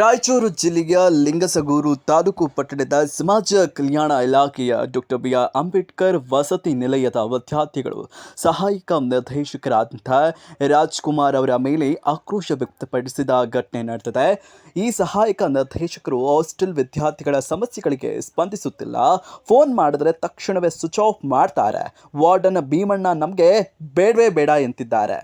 ರಾಯಚೂರು ಜಿಲ್ಲೆಯ ಲಿಂಗಸಗೂರು ತಾಲೂಕು ಪಟ್ಟಣದ ಸಮಾಜ ಕಲ್ಯಾಣ ಇಲಾಖೆಯ ಡಾಕ್ಟರ್ ಬಿ.ಆರ್. ಅಂಬೇಡ್ಕರ್ ವಸತಿ ನಿಲಯದ ವಿದ್ಯಾರ್ಥಿಗಳು ಸಹಾಯಕ ನಿರ್ದೇಶಕರಾದಂಥ ರಾಜ್ಕುಮಾರ್ ಅವರ ಮೇಲೆ ಆಕ್ರೋಶ ವ್ಯಕ್ತಪಡಿಸಿದ ಘಟನೆ ನಡೆದಿದೆ. ಈ ಸಹಾಯಕ ನಿರ್ದೇಶಕರು ಹಾಸ್ಟೆಲ್ ವಿದ್ಯಾರ್ಥಿಗಳ ಸಮಸ್ಯೆಗಳಿಗೆ ಸ್ಪಂದಿಸುತ್ತಿಲ್ಲ, ಫೋನ್ ಮಾಡಿದ್ರೆ ತಕ್ಷಣವೇ ಸ್ವಿಚ್ ಆಫ್ ಮಾಡ್ತಾರೆ, ವಾರ್ಡನ್ ಭೀಮಣ್ಣ ನಮಗೆ ಬೇಡವೇ ಬೇಡ ಎಂತಿದ್ದಾರೆ.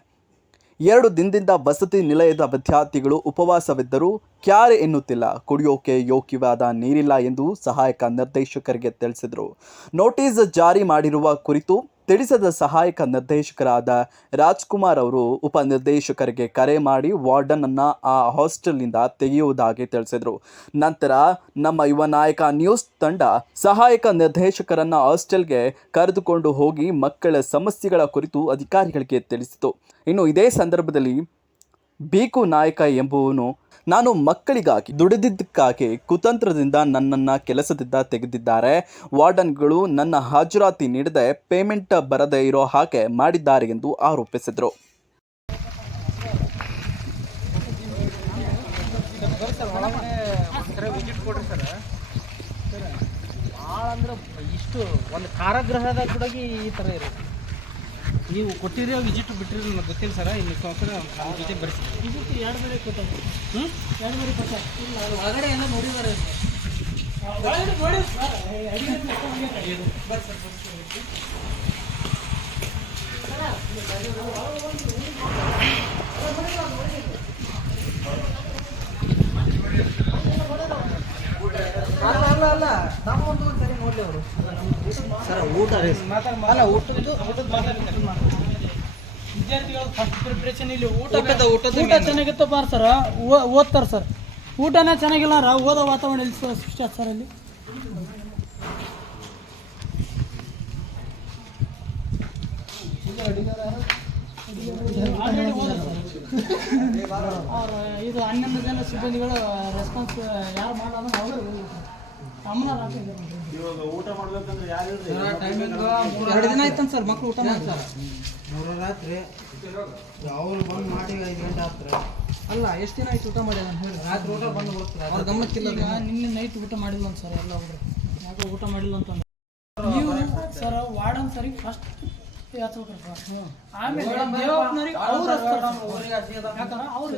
2 ದಿನದಿಂದ ವಸತಿ ನಿಲಯದ ವಿದ್ಯಾರ್ಥಿಗಳು ಉಪವಾಸವಿದ್ದರೂ ಕ್ಯಾರೆ ಎನ್ನುತ್ತಿಲ್ಲ, ಕುಡಿಯೋಕೆ ಯೋಗ್ಯವಾದ ನೀರಿಲ್ಲ ಎಂದು ಸಹಾಯಕ ನಿರ್ದೇಶಕರಿಗೆ ತಿಳಿಸಿದರು. ನೋಟಿಸ್ ಜಾರಿ ಮಾಡಿರುವ ಕುರಿತು ತಿಳಿಸಿದ ಸಹಾಯಕ ನಿರ್ದೇಶಕರಾದ ರಾಜ್ಕುಮಾರ್ ಅವರು ಉಪನಿರ್ದೇಶಕರಿಗೆ ಕರೆ ಮಾಡಿ ವಾರ್ಡನ್ ಅನ್ನ ಆ ಹಾಸ್ಟೆಲ್ನಿಂದ ತೆಗೆಯುವುದಾಗಿ ತಿಳಿಸಿದರು. ನಂತರ ನಮ್ಮ ಯುವ ನಾಯಕ ನ್ಯೂಸ್ ತಂಡ ಸಹಾಯಕ ನಿರ್ದೇಶಕರನ್ನ ಹಾಸ್ಟೆಲ್ಗೆ ಕರೆದುಕೊಂಡು ಹೋಗಿ ಮಕ್ಕಳ ಸಮಸ್ಯೆಗಳ ಕುರಿತು ಅಧಿಕಾರಿಗಳಿಗೆ ತಿಳಿಸಿತು. ಇನ್ನು ಇದೇ ಸಂದರ್ಭದಲ್ಲಿ ಬೀಕು ನಾಯಕ ಎಂಬುವನು ನಾನು ಮಕ್ಕಳಿಗಾಗಿ ದುಡಿದಿದ್ದಕ್ಕಾಗಿ ಕುತಂತ್ರದಿಂದ ನನ್ನನ್ನು ಕೆಲಸದಿಂದ ತೆಗೆದಿದ್ದಾರೆ, ವಾರ್ಡನ್ಗಳು ನನ್ನ ಹಾಜರಾತಿ ನೀಡದೆ ಪೇಮೆಂಟ್ ಬರದೇ ಇರೋ ಹಾಗೆ ಮಾಡಿದ್ದಾರೆ ಎಂದು ಆರೋಪಿಸಿದರು. ಇಷ್ಟು ಒಂದು ಕಾರಾಗೃಹದ ಕೂಡ ಈ ಥರ ಇರುತ್ತೆ. ನೀವು ಕೊಟ್ಟಿರಿ ವಿಸಿಟ್ ಬಿಟ್ಟಿರಿ ನನಗೆ ಗೊತ್ತಿಲ್ಲ ಸರ್. ಇಲ್ಲಿ ಜೊತೆ ಬರ್ಸಿ ವಿಸಿಟ್ 2 ಬಾರಿ ಕೊಟ್ಟರು. 2 ಬಾರಿ ಕೊಟ್ಟ ಇಲ್ಲ, ಅದು ಒಳಗಡೆ ಎಲ್ಲ ನೋಡಿದ್ದಾರೆ. ಒಳಗಡೆ ನೋಡಿ ಸರ್, ಬರ್ರಿ ಸರ್, ಅಲ್ಲ ನಮ್ಮ ಒಂದು ಸರಿ ನೋಡಲಿ ಅವರು ಸರ್. ಊಟ ಅಲ್ಲ, ಊಟದ ವಿದ್ಯಾರ್ಥಿಗಳು ಫಸ್ಟ್ ಪ್ರಿಪ್ರೇಷನ್ ಇಲ್ಲಿ ಊಟ ಚೆನ್ನಾಗಿತ್ತು ಬಾರ್ ಸರ್, ಓದ್ತಾರೆ ಸರ್. ಊಟನೇ ಚೆನ್ನಾಗಿಲ್ಲ, ಓದೋ ವಾತಾವರಣ ಇಲ್ಲಿ ಸೃಷ್ಟಿ ಆಯ್ತು ಸರ್. ಅಲ್ಲಿ ಇದು 11 ಜನ ಸಿಬ್ಬಂದಿಗಳು ರೆಸ್ಪಾನ್ಸ್ ಯಾರು ಮಾಡೋದು ಅವರು ಊಟ ಮಾಡ್ಬೇಕಂದ್ರೆ ಯಾರು 2 ದಿನ ಆಯ್ತಂತ ಸರ್. ಮಕ್ಕಳು ಊಟ ಮಾಡ್ತಾರೆ 3 ರಾತ್ರಿ ಅವ್ರು ಬಂದು ಮಾಡಿ 5 ಗಂಟೆ ಆಗ್ತಾರೆ. ಅಲ್ಲ, ಎಷ್ಟು ದಿನ ಆಯ್ತು ಊಟ ಮಾಡಿ ಹೇಳಿ. ರಾತ್ರಿ ಊಟ ಬಂದು ಬರ್ತಾರೆ, ಅವ್ರ ಗಮನಕ್ಕಿಲ್ಲ. ನಿನ್ನೆ ನೈಟ್ ಊಟ ಮಾಡಿಲ್ಲ ಅಂತ ಸರ್. ಎಲ್ಲ ಒಬ್ರು ಯಾಕೆ ಊಟ ಮಾಡಿಲ್ಲ ಅಂತ ನೀವು ಸರ್ ವಾರ್ಡನ್ ಸರಿ ಫಸ್ಟ್ ಹಚ್ಬೇಕ್ರಿ ಸರ್. ಆಮೇಲೆ ದೇವಪ್ಪನವ್ರಿಗೆ ಅವ್ರು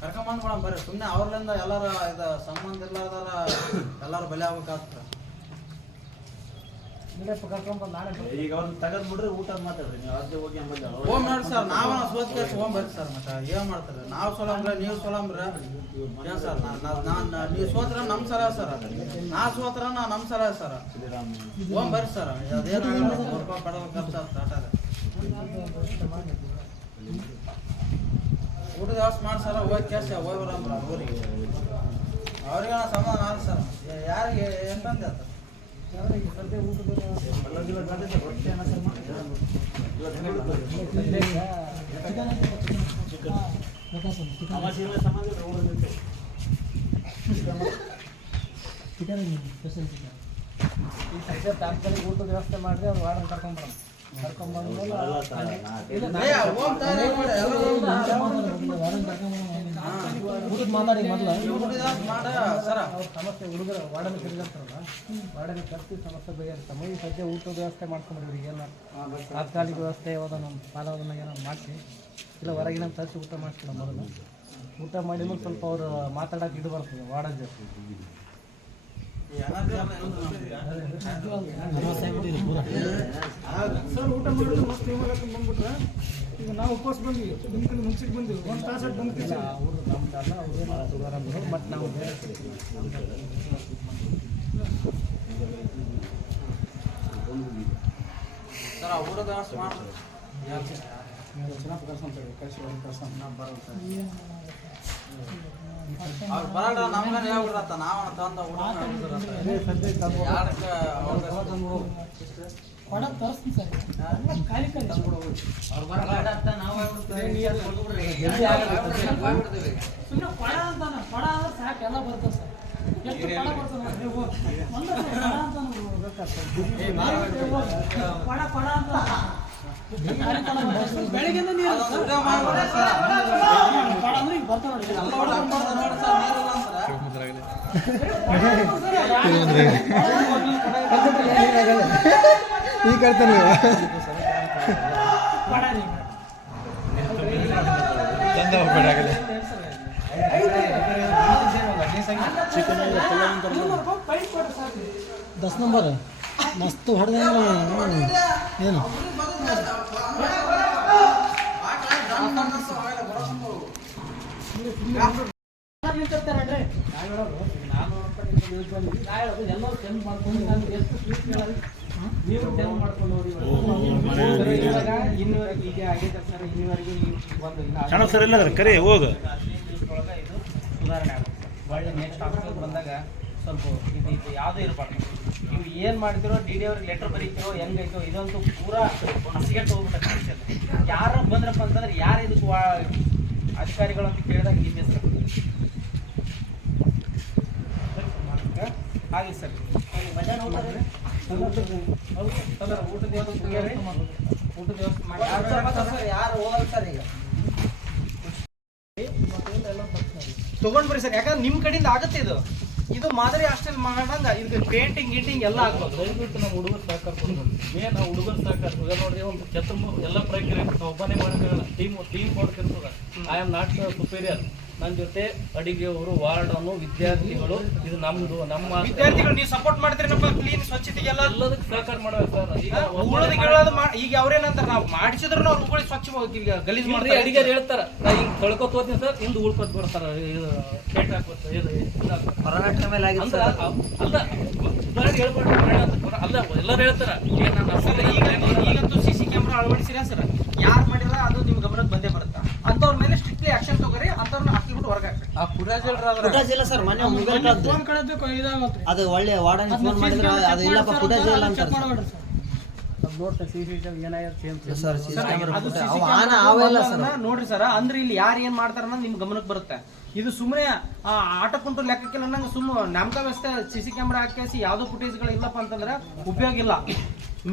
ಕರ್ಕೊಂಬಂದು ಮೇಡಮ್ ಬರ್ರಿ. ಸುಮ್ಮನೆ ಅವ್ರಲಿಂದ ಎಲ್ಲಾರ ಇದು ಸಂಬಂಧ ಇಲ್ಲಾರ್ದಾರ ಎಲ್ಲಾರು ಬಲಿ ಆಗ್ಬೇಕಾಗ್ತದೆ. ಈಗ ಅವ್ರನ್ನ ತೆಗೆದು ಬಿಡ್ರಿ, ಊಟ ಮಾತಾಡ್ರಿ ನೀವು. ಅದೇ ಹೋಗಿ ಹೋಮ್ ನೋಡಿ ಸರ್, ನಾವ ಸೋತ್ಕೆ ಹೋಮ್ ಬರ್ರಿ ಸರ್. ಮತ್ತೆ ಏನ್ ಮಾಡ್ತಾರೆ? ನಾವು ಸೋಲಂಬ್ರ ನೀವು ಸೋಲಂಬ್ರ ಏನ್ ಸರ್? ನೀವು ಸೋತ್ರ ನಮ್ ಸಲ ಸರ್, ನಾ ಸೋತ್ರ ನಮ್ ಸಲ ಸರ್. ಹೋಮ್ ಬರ್ರಿ ಸರ್, ಅದೇನಾಗಲ್ಲ. 100 ರೂಪಾಯಿ ಪಡಬೇಕಂತ ಸ್ಟಾರ್ಟ್ ಆಗ ಊಟದ ವ್ಯವಸ್ಥೆ ಮಾಡಿ ಸರ್. ಹೋಗಿ ಕ್ಯಾಶ್ ಹೋಗಿ ಬರಂಬ್ರ ಊರಿಗೆ. ಅವ್ರಿಗೆ ಸಮಾಧಾನ ಆಗ ಸರ್. ಯಾರಿಗೆ ಎಂತಂದೆ ಆತ ಊಟದ ವ್ಯವಸ್ಥೆ ಮಾಡಿದ್ರೆ ಅವ್ರು ವಾರ್ಡನ್ ಕರ್ಕೊಂಡ್ಬರೋಣ. ಮಾತಾಡಿ ಮೊದಲು ಸಮಸ್ಯೆ ಹುಡುಗರು ವಾರ್ಡನ್ ಕರಿದಾರ್ತಾರಲ್ಲ, ವಾರ್ಡನ್ ಕರ್ಸಿ ಸಮಸ್ಯೆ ಬಗೆಹರಿಸ್ತಾಮ. ಈ ಸದ್ಯ ಊಟದ ವ್ಯವಸ್ಥೆ ಮಾಡ್ಕೊಂಡ್ರಿ. ಎಲ್ಲ ತಾತ್ಕಾಲಿಕ ವ್ಯವಸ್ಥೆ ಯಾವ್ದು ನಮ್ಮ ಪಾಲವನ್ನ ಏನೋ ಮಾಡಿಸಿ, ಇಲ್ಲ ಹೊರಗಿನ ತರಿಸಿ ಊಟ ಮಾಡಿಸ್ಕೊಡ. ಮೊದಲು ಊಟ ಮಾಡಿ ಸ್ವಲ್ಪ ಅವ್ರು ಮಾತಾಡೋಕೆ ಇದು ಬರ್ತದೆ ವಾರ್ಡನ್ ಜೊತೆ. ಸರ್ ಊಟ ಮಾಡಿದ್ರೆ ಮತ್ತೆ ಬಂದ್ಬಿಟ್ರೆ ಈಗ ನಾವು ಉಪವಾಸ ಬಂದ್ವಿ. ನಿಮ್ಗೆ ಮುಂಚೆಗೆ ಬಂದಿವಿ, 1 ತಾಸು ಬಂದ್ವಿ. ಅವರು ನಮ್ದಲ್ಲ, ಅವ್ರೇನು ಸುಧಾರ ಬಟ್ ನಾವು ಬೇರೆ ಸರ್ ಊಟದ ವ್ಯವಸ್ಥೆ ಮಾಡ್ತಾರೆ. ಚೆನ್ನಾಗಿ ಕಳ್ಸಂತ ನಾವು ಬರೋದು ಅವ್ರು ಬರಲ್ಲ, ನಮ್ಗೆ ಹೇಳ್ಬಿಡ್ರತ್ತ. ನಾವು ತಂದ ಊಟ ಕೊಡ ತರಿಸ್ತೀನಿ ಸರ್. ಖಾಲಿ ಖಾಲಿ ಅವ್ರು ಬರಲ್ಲ, ನಾವು ಸುಮ್ಮನೆ ಕೊಡ ಅಂತಾನೆ. ಕೊಡ ಅಂದ್ರೆ ಸಾಕು, ಎಲ್ಲ ಬರ್ತದೆ ಸರ್. ಎಷ್ಟು ಕೊಡ ಬರ್ತದೆ ಕೊಡ ಅಂತ ಕೊಡ ಕೊಡ ಅಂತ ಬೆಳಿಗ್ಗೆಯಿಂದ ನೀರು ವಿಡಿಯೋ ಮಾಡ್ಬೇಡ ಸರ್. ಅಂದ್ರೆ ಈಗ ಬರ್ತಾವ ನೋಡಿ. ಎಲ್ಲ ಹೊಡ್ಕೊಂಡ್ ಬರ್ತಾರೆ ನೋಡಿ ಸರ್, ನೀರಿಲ್ಲ ಅಂತಾರೆ. ಈ ಕರ್ತಾನೆ दस नंबर मस्त ಹೊಡೆದ ಏನು ಸರ್ ಇಲ್ಲ ಕರೆ ಹೋಗ ಸುಧಾರಣೆ ಆಗುತ್ತೆ. ಒಳ್ಳೆ ನೆಕ್ಸ್ಟ್ ಆಫೀಸಲ್ಲಿ ಬಂದಾಗ ಸ್ವಲ್ಪ ಇದು ಯಾವುದೂ ಇರಬಾರ್ದು. ನೀವು ಏನು ಮಾಡ್ತಿರೋ ಡಿ ಡಿ ಅವ್ರಿಗೆ ಲೆಟ್ರ್ ಬರೀತಿರೋ ಹೆಂಗೈತೋ ಇದಂತೂ ಪೂರಾ ಹಸಿಗೆಟ್ಟು ಹೋಗ್ಬಿಟ್ಟೆ. ಯಾರು ಬಂದ್ರಪ್ಪ ಅಂತಂದ್ರೆ ಯಾರು ಇದಕ್ಕೆ ಅಧಿಕಾರಿಗಳು ಅಂತ ಕೇಳಿದಾಗ ನಿಮ್ಮ ಹೆಸರು ಹಾಗೆ ಸರ್. ಊಟದ ವ್ಯವಸ್ಥೆ ಮಾಡಿ ಯಾರು ಹೋಗಲ್ಲ ಸರ್ ಈಗ ತಗೊಂಡ್ ಬರ್ರಿ ಸರ್. ಯಾಕಂದ್ರೆ ನಿಮ್ಮ ಕಡೆಯಿಂದ ಆಗುತ್ತೆ ಇದು ಮಾದರಿ ಹಾಸ್ಟೆಲ್ ಮಾಡಂಗ ಇದಕ್ಕೆ ಪೇಂಟಿಂಗ್ ಗೀಟಿಂಗ್ ಎಲ್ಲ ಆಗ್ಬೋದು. ದಯವಿಟ್ಟು ನಮ್ಮ ಹುಡುಗರು ಸಹಕಾರ ಕೊಡ್ಬೋದು. ಏನು ನಾವು ಹುಡುಗರು ಸಹಕಾರ ನೋಡ್ರಿ, ಒಂದು ಛತ್ರ ಎಲ್ಲ ಪ್ರಕ್ರಿಯೆ ನಾವು ಒಬ್ಬನೇ ಮಾಡೋಕ್ಕಾಗಲ್ಲ. ಟೀಮ್ ವರ್ಕ್ ಇರ್ತದೆ. I am not superior. ನನ್ನ ಜೊತೆ ಅಡಿಗೆಯವರು, ವಾರ್ಡನ್ನು, ವಿದ್ಯಾರ್ಥಿಗಳು, ಇದು ನಮ್ಮದು ನಮ್ಮ ವಿದ್ಯಾರ್ಥಿಗಳು ನೀವು ಸಪೋರ್ಟ್ ಮಾಡ್ತೀರಪ್ಪ ಕ್ಲೀನ್ ಸ್ವಚ್ಛತೆಗೆಲ್ಲ ಎಲ್ಲದಕ್ಕೆ ಸಹಕಾರ ಮಾಡ್ಬೇಕು ಸರ್. ಈಗ ಉಗುಳೋದು ಗಿಳೋದು ಈಗ ಅವ್ರೇನಂತಾರೆ ನಾವು ಮಾಡಿಸಿದ್ರು ಅವ್ರು ಉಗುಳಿ ಸ್ವಚ್ಛ ಗಲೀಜು ಮಾಡ್ರಿ ಮಾಡ್ತಾರೆ. ಅಡಿಗೆ ಹೇಳ್ತಾರ ನಾ ಹಿಂಗೆ ತೊಳ್ಕೊತ ಹೋಗ್ತೀನಿ ಸರ್, ಹಿಂದೆ ಉಳ್ಕೊತ್ ಬರ್ತಾರ, ಇದು ಶೇಟ್ ಹಾಕ್ಬೋದು, ಇದು ಹೊರನಾಟಿನ ಮೇಲೆ ಆಗಿತ್ತು ಅಲ್ಲ ಹೇಳ್ಬಾರ್ದು ಅಲ್ಲ, ಎಲ್ಲರೂ ಹೇಳ್ತಾರ. ಈಗ ನಾನು ಈಗಂತೂ CC ಕ್ಯಾಮ್ರಾ ಅಳವಡಿಸಿರ ಸರ್, ಯಾರು ಮಾಡಿಲ್ಲ ಅದು ನಿಮ್ ಗಮನಕ್ಕೆ ಬಂದೇ ಬರುತ್ತೆ. ಅಂತವ್ರ ಮೇಲೆ ಸ್ಟ್ರಿಕ್ಟ್ಲಿ ಆಕ್ಷನ್ ತಗೋರಿ, ಅಂತವ್ರನ್ನ ಹಾಕಿಬಿಟ್ಟು ಹೊರಗೆ ಹಾಕ್ರಿ. ಆ ಫುಟೇಜ್ ಇಲ್ಲ ಸರ್. ಮೊನ್ನೆ ಮೊಬೈಲ್ ಫೋನ್ ಕಳೆದು ಇದಾಗತ್ತೆ. ಅದು ಒಳ್ಳೆ ವಾರ್ಡನ್ ಫೋನ್ ಮಾಡಿದ್ರೆ ಅದು ಇಲ್ಲಪ್ಪ ಫುಟೇಜ್ ಇಲ್ಲ ಅಂತಾರೆ ಸರ್. ನೋಡ್ರಿ ಸರ್, ಅಂದ್ರೆ ಇಲ್ಲಿ ಯಾರು ಏನ್ ಮಾಡ್ತಾರ ಅನ್ನೋದು ನಿಮ್ ಗಮನಕ್ಕೆ ಬರುತ್ತೆ. ಇದು ಸುಮ್ಮನೆ ಆಟ ಕುಂಟು ಲೆಕ್ಕಕ್ಕಿಲ್ಲ ಅನ್ನಂಗೆ ಸುಮ್ಮನೆ ನಮ್ಕ ವ್ಯವಸ್ಥೆ CC ಕ್ಯಾಮ್ರಾ ಹಾಕಿಸಿ ಯಾವ್ದೋ ಫುಟೇಜ್ಗಳು ಇಲ್ಲಪ್ಪ ಅಂತಂದ್ರೆ ಉಪಯೋಗ ಇಲ್ಲ.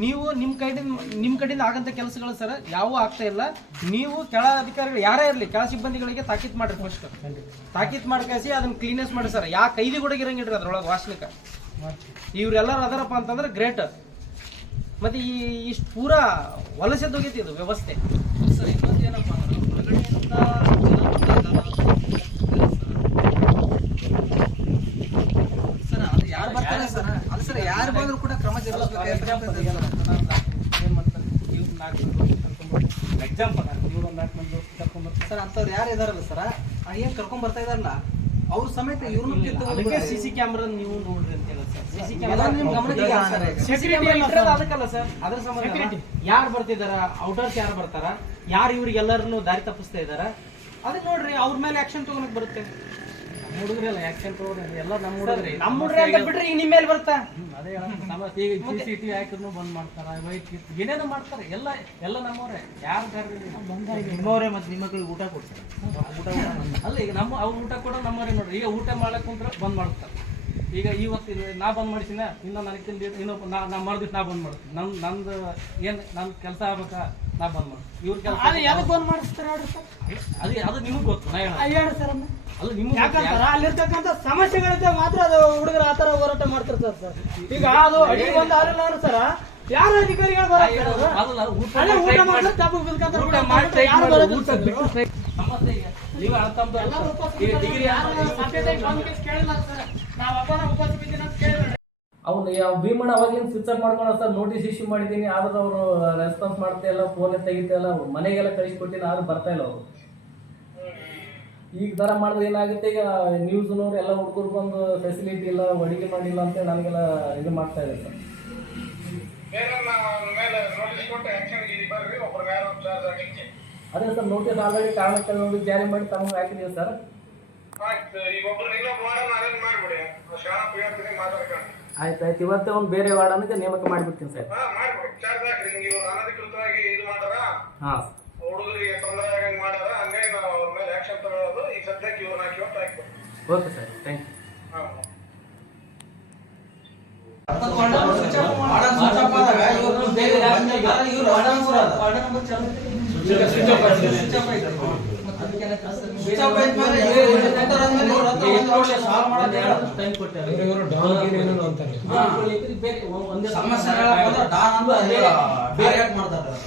ನೀವು ನಿಮ್ಮ ಕಡೆಯಿಂದ ಆಗಂತ ಕೆಲಸಗಳು ಸರ್ ಯಾವ ಆಗ್ತಾ ಇಲ್ಲ. ನೀವು ಕೆಳ ಅಧಿಕಾರಿಗಳು ಯಾರೇ ಇರಲಿ, ಕೆಳ ಸಿಬ್ಬಂದಿಗಳಿಗೆ ತಾಕೀತ್ ಮಾಡ್ರಿ. ಫಸ್ಟ್ ತಾಕೀತ್ ಮಾಡ್ಕಾಸಿ ಅದನ್ನ ಕ್ಲೀನೆಸ್ ಮಾಡಿ ಸರ್. ಯಾ ಕೈದಿಗಳಿಗೆ ಇರಂಗಿಡ್ರಿ ಅದ್ರೊಳಗೆ ವಾಸನಿಕ. ಇವ್ರೆಲ್ಲರೂ ಅದರಪ್ಪ ಅಂತಂದ್ರೆ ಗ್ರೇಟ್. ಮತ್ತೆ ಇಷ್ಟು ಪೂರಾ ವಲಸೆದೋಗೈತಿ ಇದು ವ್ಯವಸ್ಥೆ ಸರ್. ಇನ್ನೊಂದೇನಪ್ಪ ಅಂದ್ರೆ ಹೊರಗಡೆಯಿಂದ ಸರ್, ಅದು ಯಾರು ಬರ್ತಾರೆ ಸರ್, ಅದು ಸರ್ ಯಾರು ಬಂದ್ರು ಕೂಡ ಕ್ರಮ ಜರುಗಿಸಬೇಕು. ಏನು ಮಾಡ್ತಾರೆ, ಇವ್ರು 4 ಮಂದಿ ಕರ್ಕೊಂಡ್ಬರ್ತಾರೆ. ಎಕ್ಸಾಂಪಲ್ ಇವ್ರು 4 ಮಂದಿ ಕರ್ಕೊಂಡ್ಬರ್ತಾರೆ ಸರ್. ಅಂಥವ್ರು ಯಾರು ಇದಾರಲ್ಲ ಸರ್, ಏನು ಕರ್ಕೊಂಡ್ ಬರ್ತಾ ಇದಾರಲ್ಲ ಅವ್ರ ಸಮೇತ ಇವ್ರನ್ನ ಅದಕ್ಕೆ CC ಕ್ಯಾಮ್ರಾ ನೀವು ನೋಡ್ರಿ ಅಂತ ಹೇಳ ಸರ್. CC ಎಲ್ಲ ಕ್ಯಾಮ್ರಾ ನಿಮ್ ಗಮನಕ್ಕೆ ಅದಕ್ಕಲ್ಲ ಸರ್, ಅದ್ರ ಸಂಬಂಧ ಯಾರು ಬರ್ತಿದಾರ, ಔಟರ್ಸ್ ಯಾರು ಬರ್ತಾರ, ಯಾರು ಇವ್ರಿಗೆಲ್ಲರನ್ನು ದಾರಿ ತಪ್ಪಿಸ್ತಾ ಇದಾರ, ಅದನ್ನ ನೋಡ್ರಿ. ಅವ್ರ ಮೇಲೆ ಆಕ್ಷನ್ ತಗೊಳಕ್ ಬರುತ್ತೆ. ಹುಡುಗರೆಲ್ಲ ಆಕ್ಷನ್ ತಗೋರಿ, ಎಲ್ಲ ನಮ್ಮ ಹುಡುಗರಿ. ನಮ್ಮ ಹುಡುಗ್ರೆ ಅಂತ ಬಿಟ್ರೆ ಈಗ ನಿಮ್ಮ ಮೇಲೆ ಬರ್ತಾ ಅದೇ ಸಮಸ್ಯೆ. ಈಗ CCTV ಹಾಕಿದ್ರು ಬಂದ್ ಮಾಡ್ತಾರ, ವೈಟ್ ಏನೇನೋ ಮಾಡ್ತಾರೆ. ಎಲ್ಲ ನಮ್ಮವ್ರೆ. ಯಾರು ನಿಮ್ಮವರೇ ಮತ್ತೆ ನಿಮ್ಮ ಮಕ್ಕಳಿಗೆ ಊಟ ಕೊಡ್ತಾರೆ. ಅಲ್ಲ, ಈಗ ಅವ್ರು ಊಟ ಕೊಡೋ ನಮ್ಮವ್ರೆ ನೋಡ್ರಿ. ಈಗ ಊಟ ಮಾಡಕ್ ಕುಂತ್ರ ಬಂದ್ ಮಾಡ್ತಾರೆ. ಈಗ ಇವತ್ತು ನಾ ಬಂದ್ ಮಾಡಿಸಿನ, ಇನ್ನು ನನಗೆ ಇನ್ನೊಬ್ಬ ನಾ ಮಾಡಿದ್ ನಾ ಬಂದ್ ಮಾಡ್ತೀನಿ. ನಂದು ಏನು ನನ್ನ ಕೆಲಸ ಆಗ್ಬೇಕಾ ನಾ ಬಂದ್ ಮಾಡ್ತೀನಿ. ಇವ್ರ ಕೆಲಸ ಬಂದ್ ಮಾಡಿಸ್ತಾರೆ ನೋಡ್ರಿ ಸರ್. ಅದು ನಿಮಗೆ ಗೊತ್ತು. ನಾ ಹೇಳಿ ಸರ್. ಅಲ್ಲ ನಿಮ್ಗೆ ಯಾಕಂತಾರ ಅಲ್ಲಿರ್ತಕ್ಕಂಥ ಸಮಸ್ಯೆಗಳಿದ್ದ ಮಾತ್ರ ಅದು ಹುಡುಗರು ಆತರ ಹೋರಾಟ ಮಾಡ್ತಿರ್ತಾರೆ ಸರ್. ಈಗ ಅದು ಅಡಿಗೆ ಬಂದ ಆಗಿಲ್ಲ ಅಂದ್ರೆ ಸರ್, ಯಾರು ಅಧಿಕಾರಿಗಳು ಬರೋದು ಊಟ ಮಾಡಿದ್ರೆ ತಪ್ಪು ಅವ್ನು ಭೀಮಣ್ಣ ಅವಾಗೇನು ಸ್ವಿಚ್ ಆಫ್ ಮಾಡ್ಕೊಂಡು ಸರ್ ನೋಟಿಸ್ ಇಶ್ಯೂ ಮಾಡಿದ್ದೀನಿ, ಆದ್ರೆ ಅವರು ರೆಸ್ಪಾನ್ಸ್ ಮಾಡ್ತಾ ಇಲ್ಲ, ಫೋನ್ ತೆಗಿತಾ ಇಲ್ಲ, ಮನೆಗೆಲ್ಲ ಕಳಿಸ್ಕೊಟ್ಟಿನಿ, ಆದ್ರೂ ಬರ್ತಾ ಇಲ್ಲ ಅವರು. ಈಗ ಥರ ಮಾಡಿದ್ರೆ ಏನಾಗುತ್ತೆ, ಈಗ ನ್ಯೂಸ್ನವ್ರು ಎಲ್ಲ ಹುಡುಗರು ಬಂದು ಫೆಸಿಲಿಟಿ ಇಲ್ಲ, ಅಡುಗೆ ಮಾಡಿಲ್ಲ ಅಂತೇಳಿ ನನಗೆಲ್ಲ ಇದು ಮಾಡ್ತಾ ಇದೆ ಸರ್. ಅದೇ ಸರ್, ನೋಟಿಸ್ ಆಲ್ರೆಡಿ ಕಾರಣಕ್ಕೆ ನೋಡಿ ಜಾರಿ ಮಾಡಿ ತಮಗೆ ಹಾಕಿದ್ದೀವಿ ಸರ್. ಆಯ್ತು, ಇವತ್ತೇ ಒಂದು ಬೇರೆ ವಾರ್ಡನ್ಗೆ ನೇಮಕ ಮಾಡಿಬಿಡ್ತೀನಿ ಸರ್. ಹಾಂ, ಹುಡುಗರಿಗೆ ತೊಂದರೆ ಆಗಂಗೆ ಮಾಡಾರ, ಹಂಗಾಗಿ ನಾವು ಅವ್ರ ಮೇಲೆ ಆಕ್ಷನ್ ತಗೊಳ್ಳೋದು. ಈಗ ಸದ್ಯಕ್ಕೆ ಇವ್ರನ್ನ ಹಾಕಿ ಹಾಕ್ಬೇಕು. Okay sir, thank you. Warden switch off ಆದಾಗ ಇವ್ರು ಬೇರೆ ಈಗ ಇವ್ರು ವಾರ್ಡನ್ ಸರ್ ಅದ. ವಾರ್ಡ್ ನಂಬರ್ ಚಾಲು ಐತೆ. ಸ್ವಿಚ್ ಆಫ್ ಐತೆ. ಮತ್ತೆ ಅದಕ್ಕೆ ಏನಕ್ಕೆ ಸರ್ ನೀವು? ಸ್ವಿಚ್ ಆಫ್ ಐತೆ ಮೇಲೆ ಇವ್ರು ಕೊಡ್ತಾರ ಅಂದ್ಮೇಲೆ ಇವ್ರು ಹತ್ರ ಒಂದು ವರ್ಷ ಸಾಲ್ವ್ ಮಾಡೋದು ಯಾರು? ಟೈಮ್ ಕೊಟ್ಟಾರೆ ಸಮಸ್ಯೆ ಹೇಳಕ್ ಬಂದ್ರೆ ಡಾನ್ ಅಂತ ಬೇರೆ ಯಾಕೆ ಮಾಡ್ತಾರೆ?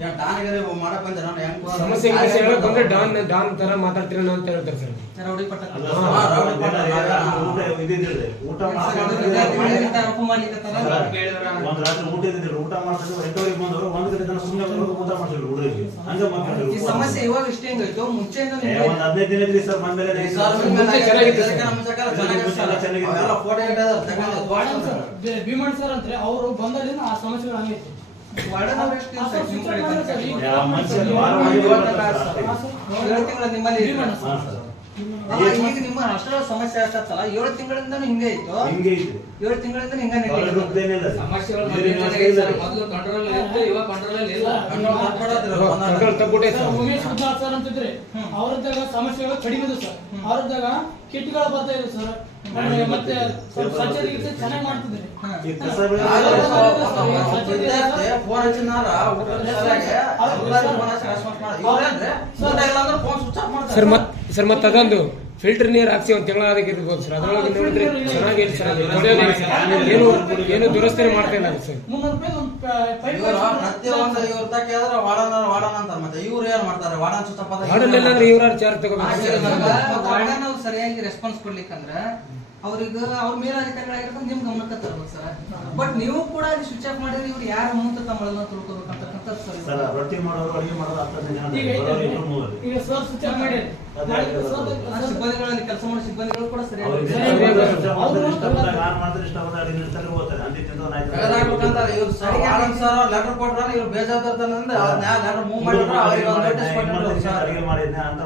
ಯಾಕೆ ಡಾನ್ಗೆ ಮಾಡಕ್ ಬಂದ್ರೆ ನಾನು ಹೆಂಗ್ ಸಮಸ್ಯೆ ಹೇಳಕ್ ಬಂದ್ರೆ ಡಾನ್ ತರ ಮಾತಾಡ್ತೀರ ಅಂತ ಹೇಳ್ತಾರೆ ಸರ್. ರೌಡಿ ಪಟ್ಟ ಊಟ ಇದ್ದಿದ್ದಿಲ್ರಿ. ಊಟ ಒಂದ್ ರಾತ್ರಿ ಊಟ ಇದ್ದಿದ್ರಿ. ಊಟ ಮಾಡ್ತಿದ್ರು 8 ಬಂದವರು 1 ಗಂಟೆ ತನಕ ಸುಮ್ಮನೆ ಊಟ ಮಾಡ್ತಿದ್ರು ಹುಡುಗರಿಗೆ. ಹಂಗ ಮಕ್ಕಳು ಈ ಸಮಸ್ಯೆ ಇವಾಗ ಇಷ್ಟೇ ಹೆಂಗಾಯ್ತು ಮುಂಚೆಯಿಂದ ಒಂದ್ 15 ದಿನ ಇದ್ರಿ ಸರ್ ಬಂದ್ಮೇಲೆ ಭೀಮಣ್ಣ ಸರ್ ಅಂದ್ರೆ ಅವರು ಬಂದಾಗಿಂದ ಆ ಸಮಸ್ಯೆಗಳು ಹಂಗೈತಿ. ವಾರ್ಡನ್ ಅವ್ರು ಎಷ್ಟು ದಿನ ಸರ್ ನಿಮ್ಮ ಕಡೆ ಬರ್ತಾರೆ? ಭೀಮಣ್ಣ ಸರ್. ಈಗ ನಿಮ್ಮ ಅಷ್ಟರ ಸಮಸ್ಯೆ ಆಗ್ತಲ್ಲ 7 ತಿಂಗಳಿಂದ ಹಿಂಗೆ ಇತ್ತು. ಹಿಂಗೆ ಐತಿ. 7 ತಿಂಗಳಿಂದ ಹಿಂಗ ಉಮೇಶ್ ಗುಜ್ಜಾಳ್ ಸರ್ ಅಂತಿದ್ರೆ ಅವ್ರದ್ದಾಗ ಸಮಸ್ಯೆಗಳು ಕಡಿಮೆ ಇದೆ ಸರ್. ಅವ್ರದ್ದಾಗ ಕಿಟ್ಗಳು ಬರ್ತಾ ಇದೆ ಸರ್. ಮತ್ತೆ ಸ್ವಲ್ಪ ಸರ್ಜರಿ ಚೆನ್ನಾಗಿ ಮಾಡ್ತಿದ್ದಾರೆ. ಫೋನ್ ಹಚ್ಚಿನಾರ ಸರ್ ಮತ್ತೆ ಅದೊಂದು ಫಿಲ್ಟರ್ ನೀರು ಹಾಕ್ಸಿ ಒಂದು ತಿಂಗಳ ಅದಕ್ಕೆ ಇರ್ಬೋದು ಸರ್. ಅದ್ರೊಳಗೆ ನೋಡಿದ್ರೆ ಚೆನ್ನಾಗಿ ಏನು ದುರಸ್ತಿ ಮಾಡ್ತಾ ಇಲ್ಲ ಸರ್. 300 ರೂಪಾಯಿ ಒಂದು ಪೈಪ್ ಪ್ರತಿಯೊಂದು ಇವ್ರ ತಕ್ಕ ವಾಡನ್ ಅಂತಾರೆ. ಮತ್ತೆ ಇವ್ರು ಏನ್ ಮಾಡ್ತಾರೆ? ವಾಡನ್ ಸುತ್ತಪ್ಪ ಮಾಡಲಿಲ್ಲ ಅಂದ್ರೆ ಇವ್ರ ಚಾರ್ಜ್ ತಗೋಬೇಕು. ವಾರ್ಡನ್ ಅವ್ರು ಸರಿಯಾಗಿ ರೆಸ್ಪಾನ್ಸ್ ಕೊಡ್ಲಿಕ್ಕಂದ್ರೆ ಅವ್ರಿಗೆ ಅವ್ರ ಮೇಲಧಿಕಾರಿಗಳಾಗಿರ್ತಾರೆ ನಿಮ್ ಗಮನಕ್ಕೆ ತರ್ಬೇಕು ಸರ್. ಬಟ್ ನೀವು ಕೂಡ ಅಲ್ಲಿ ಸ್ವಿಚ್ ಆಫ್ ಮಾಡಿದ್ರೆ ಇವ್ರು ಯಾರ ಮುಂದೆ ತಮ್ಮಳನ್ನ ತಿಳ್ಕೊಬೇಕಂತಕ್ಕಂಥ ಸರ್ ರೊಟ್ಟಿ ಮಾಡೋರು ಅಡಿಗೆ ಮಾಡೋದು 10 ಜನ ಈಗ ಸರ್ ಸ್ವಿಚ್ ಆಫ್ ಮಾಡಿ ಸಿಬ್ಬಂದಿಗಳಲ್ಲಿ ಕೆಲಸ ಮಾಡೋ ಸಿಬ್ಬಂದಿಗಳು ಕೂಡ ಸರಿಯಾಗಿ ಇವ್ರು ವಾಡನ್ ಸರ್ ಲೆಟರ್ ಕೊಟ್ರ ಇವ್ರು ಬೇಜಾರ್ದಾರ್ತಾನಂದ್ರೆ ಲೆಟರ್ ಮೂವ್ ಮಾಡಿದ್ರೆ ಅವ್ರಿಗೆ ಒಂದು ನೋಟಿಸ್ ಕೊಟ್ಟಿದ್ರು ಅಡಿಗೆ ಮಾಡಿದ್ನೆ ಅಂತ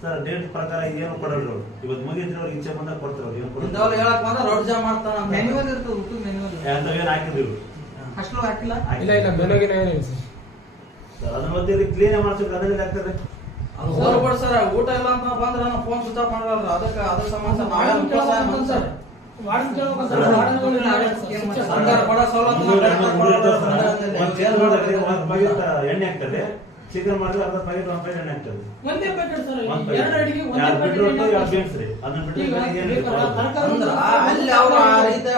ಸರ್ ಡೇಟ್ ಪ್ರಕಾರ ಏನು ಕೊಡಲ್ರಿ ಅವ್ರು. ಇವತ್ತು ಮುಗಿದ್ರೆ ಅವ್ರಿಗೆ ಇಚ್ಛೆ ಬಂದಾಗ ಕೊಡ್ತಾರೆ. ಏನು ಇಂಥವ್ರು ಹೇಳಕ್ ಬಂದ್ರೆ ರೌಡಿ ಜಾಮ್ ಮಾಡ್ತಾನ ಮೆನ್ಯುವಲ್ ಇರ್ತದೆ. ಊಟದ ಮೆನ್ಯುವಲ್ ಏನು ಹಾಕಿದ್ವಿ ಅಷ್ಟು ಹಾಕಿಲ್ಲ. ಇಲ್ಲ ಮೆನುಗಿನ ಏನಿಲ್ಲ ಸರ್. ಅದನ್ನ ಮತ್ತೆ ಕ್ಲೀನ್ ಮಾಡ್ಸೋಕೆ ಅದರಲ್ಲಿ ಆಗ್ತದೆ. ಅದು ಹೋಗ್ಬಿಡ್ ಸರ್. ಊಟ ಇಲ್ಲ ಅಂತ ಬಂದ್ರೆ ನಾನು ಫೋನ್ ಸ್ವಿಚ್ ಆಫ್ ಮಾಡಲ್ಲ. ಅದಕ್ಕೆ ಅದ್ರ ಸಂಬಂಧ ನಾವೇನು ಸರ್ ವಾರ್ಡನ್ ಕೇಳ್ಬೇಕು ಸರ್. ಸರ್ಕಾರ ಕೊಡೋ ಸವಲತ್ತು ಎಣ್ಣೆ ಆಗ್ತದೆ. ಚಿಕನ್ ಮಾಡಿದ್ರೆ ಅರ್ಧ ಪ್ಯಾಕೆಟ್ 1 ಪ್ಯಾಕೆಟ್ ಎಣ್ಣೆ ಆಗ್ತದೆ. ಒಂದೇ ಪ್ಯಾಕೆಟ್ ಸರ್. 2 ಅಡಿಗೆ ಒಂದೇ ಯಾರು ಪ್ಯಾಕೆಟ್ ಬಿಟ್ಟರು ಎಣ್ಣೆ ಯಾರು ಬೇಯಿಸ್ರಿ ಅದನ್ನ ಬಿಟ್ಟರೆ ಅಂದ್ರ ಅಲ್ಲಿ ಅವ್ರು ಆ ರೀತಿ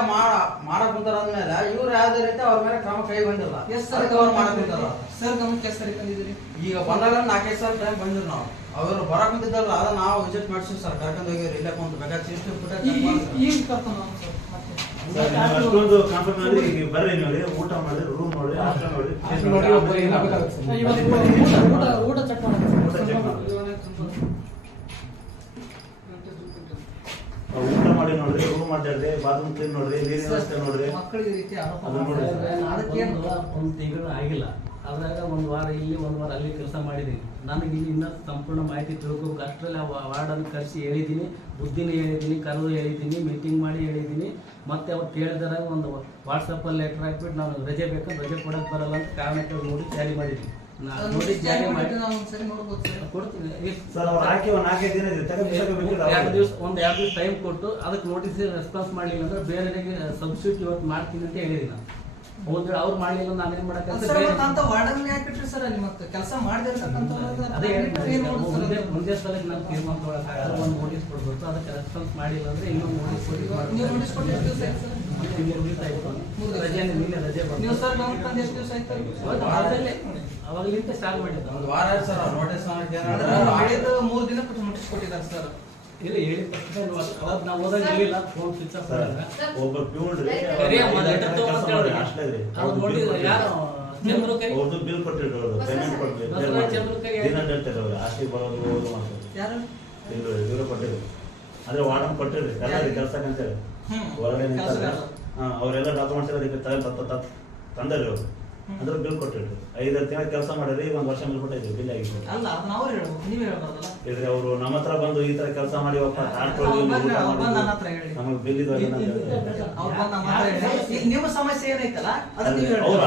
ಮಾಡಕ್ ಕುಂತಾರ ಅಂದ್ಮೇಲೆ ಇವ್ರು ಯಾವ್ದೇ ರೀತಿ ಅವ್ರ ಮೇಲೆ ಕ್ರಮ ಕೈ ಬಂದಿಲ್ಲ. ಎಸ್ ಸರ್ ಅವ್ರು ಮಾಡಕ್ ಕುಂತಾರ. ಸರ್ ಗಮನಕ್ಕೆ ಸರಿ ತಂದಿದ್ದೀರಿ. ಈಗ ಬಂದಾಗ 4-5 ಸಲ ಟೈಮ್ ಬಂದಿರು ನಾವು. ಅವ್ರು ಬರಕ್ ಕುಂತಿದ್ದಲ್ಲ ಅದ ನಾವು ವಿಸಿಟ್ ಮಾಡ್ಸಿವಿ ಸರ್. ಕರ್ಕೊಂಡು ಹೋಗಿ ಇಲ್ಲೇ ಕುಂತು ಬೇಕಾದ್ರೆ ಈಗ ಕರ್ಕೊಂಡು ಹೋಗೋಣ ಸರ್. ಮತ್ತೆ ಅಷ್ಟೊಂದು ಕಾಂಪ್ರಮೈಸ್ ಮಾಡಿ ಈಗ ಬರ್ರಿ ನೋಡಿ ಊಟ ಮಾಡಿ ರೂಮ್ ನೋಡಿ ಹಾಸ್ಟೆಲ್ ನೋಡಿ ಊಟ ಚೆಕ್ ಮಾಡೋಣ. ಊಟ ಮಾಡಿ ನೋಡ್ರಿ ರೂಮ್ ಮಾತಾಡ್ರಿ ಬಾತ್ರೂಮ್ ಕ್ಲೀನ್ ನೋಡ್ರಿ ನೀರಿನ ವ್ಯವಸ್ಥೆ ನೋಡ್ರಿ. ಮಕ್ಕಳಿಗೆ ರೀತಿ ಆರೋಪ ಅದನ್ನ ನೋಡಿ ಅದಕ್ಕೇನು ಒಂದು ತಿಂಗಳು ಆಗಿಲ್ಲ. ಅದ್ರಾಗ 1 ವಾರ ಇಲ್ಲಿ 1 ವಾರ ಅಲ್ಲಿ ಕೆಲಸ ಮಾಡಿದ್ದೀನಿ. ನನಗೆ ಇನ್ನೂ ಸಂಪೂರ್ಣ ಮಾಹಿತಿ ತಿಳ್ಕೊಬೇಕು. ಅಷ್ಟರಲ್ಲಿ ವಾರ್ಡನ್ನು ಕರೆಸಿ ಹೇಳಿದ್ದೀನಿ, ಬುದ್ಧಿನ ಹೇಳಿದ್ದೀನಿ, ಕರೆದು ಹೇಳಿದ್ದೀನಿ, ಮೀಟಿಂಗ್ ಮಾಡಿ ಹೇಳಿದ್ದೀನಿ. ಮತ್ತೆ ಅವ್ರು ಕೇಳಿದಾಗ ಒಂದು ವಾಟ್ಸಪ್ಪಲ್ಲಿ ಲೆಟರ್ ಹಾಕ್ಬಿಟ್ಟು ನಾನು ರಜೆ ಬೇಕಂದ್ರೆ ರಜೆ ಕೊಡಕ್ಕೆ ಬರಲ್ಲ ಅಂತ ಕಾರಣಕ್ಕೆ ನೋಡಿ ಜಾರಿ ಮಾಡಿದ್ದೀನಿ. ನೋಡಿ ಜಾರಿ ಮಾಡಿ ನಾವು ಒಂದ್ಸರಿ ನೋಡ್ಬೋದು ಸರ್. ಕೊಡ್ತೀನಿ. ಸರ್ ಅವ್ರು ಹಾಕಿ 4-5 ದಿನ ಇದೆ 2 ದಿವಸ ಟೈಮ್ ಕೊಟ್ಟು ಅದಕ್ಕೆ ನೋಟಿಸ್ ರೆಸ್ಪಾನ್ಸ್ ಮಾಡಲಿಲ್ಲ ಅಂದ್ರೆ ಬೇರೆಯವರಿಗೆ ಸಬ್ಸ್ಟಿಟ್ಯೂಟ್ ಇವತ್ತು ಮಾಡ್ತೀನಿ ಅಂತ ಹೇಳಿದ್ದೀನಿ ನಾನು. ಒಂದ್ ವೇಳೆ ಅವ್ರು ಮಾಡಲಿಲ್ಲ ನಾನೇನ್ ಮಾಡಕ್ಕೆ ವಾರ್ಡನ್ ಯಾಕಿಟ್ರಿ ಸರ್ ಅಲ್ಲಿ ಮತ್ತೆ ಕೆಲಸ ಮಾಡಿದಿರ್ತಕ್ಕಂಥ ಅದೇ ಮುಂದೆ ಸಲಕ್ಕೆ ನಾನು ತೀರ್ಮಾನ ತೊಗೊಳಕ್ಕಾಗಲ್ಲ. ಒಂದು ನೋಟಿಸ್ ಕೊಡ್ಬೇಕು. ಅದಕ್ಕೆ ರೆಸ್ಪಾನ್ಸ್ ಮಾಡಿಲ್ಲ ಅಂದ್ರೆ ಇನ್ನೊಂದು ನೋಟಿಸ್ ನೀವು ನೋಟಿಸ್ ಕೊಟ್ಟು ಎಷ್ಟು ದಿವಸ ಆಯ್ತು ಸರ್? ರಜೆ ನೀವು ಸರ್ ಗಮನ ತಂದು ಎಷ್ಟು ದಿವಸ ಆಯ್ತು? ಅವಾಗಲಿಂದ ಸ್ಟಾರ್ಟ್ ಮಾಡಿದ್ದು. 1 ವಾರ ಆಯ್ತು ಸರ್. ನೋಟಿಸ್ ಮಾಡಿದ್ದು 3 ದಿನಕ್ಕೆ ನೋಟಿಸ್ ಕೊಟ್ಟಿದ್ದಾರೆ ಸರ್. ಇಲ್ಲ ಹೇಳಿದ ತಕ್ಷಣ ಅವಾಗ ನಾವು ಹೋದಾಗ ಹೇಳಿಲ್ಲ. ಫೋನ್ ಸ್ವಿಚ್ ಆಫ್ ಮಾಡಿದ್ರೆ ಒಬ್ಬ ಪ್ಯೂನ್ ರೀ ಅವ್ರದ್ದು ಬಿಲ್ ಕೊಟ್ಟಿದ್ರು. ಅವ್ರದ್ದು ಪೇಮೆಂಟ್ ಕೊಟ್ಟಿದ್ರು. ದಿನ ಹೇಳ್ತಾರೆ ಅವ್ರು ಆಸ್ತಿ ಬರೋದು ಹೋಗೋದು ಮಾಡ್ತಾರೆ. ಇವರು ಕೊಟ್ಟಿದ್ರು ಅಂದ್ರೆ ವಾರ್ಡನ್ ಕೊಟ್ಟಿರ್ರಿ ಎಲ್ಲ ಕೆಲ್ಸಕ್ಕಂತೇಳಿ ಹೊರಗಡೆ ನಿಂತಾರೆ. ಅವರೆಲ್ಲ ಡಾಕ್ಯುಮೆಂಟ್ಸ್ ಎಲ್ಲ ತಂದ್ರಿ ಅವ್ರು ಅಂದ್ರೆ ಬಿಲ್ ಕೊಟ್ಟಿದ್ರು. 5 ತಿಂಗಳ ಕೆಲಸ ಮಾಡಿರಿ 1 ವರ್ಷ ಮೇಲ್ಬಿಟ್ಟಿದ್ರು ಬಿಲ್ ಆಗಿದ್ರು. ಅಲ್ಲ ಅದನ್ನ ಅವ್ರು ಹೇಳ್ಬೇಕು, ನೀವೇ ಹೇಳ್ಬಾರ್ದಲ್ಲ. ಇದ್ರೆ ಅವರು ನಮ್ಮ ಹತ್ರ ಬಂದು ಈ ತರ ಕೆಲಸ ಮಾಡಿ ನಮಗೆ ಬಿಲ್ ಇದು ನಿಮ್ಮ ಸಮಸ್ಯೆ ಏನೈತಲ್ಲ ಅದನ್ನ ನೀವು ಅವ್ರು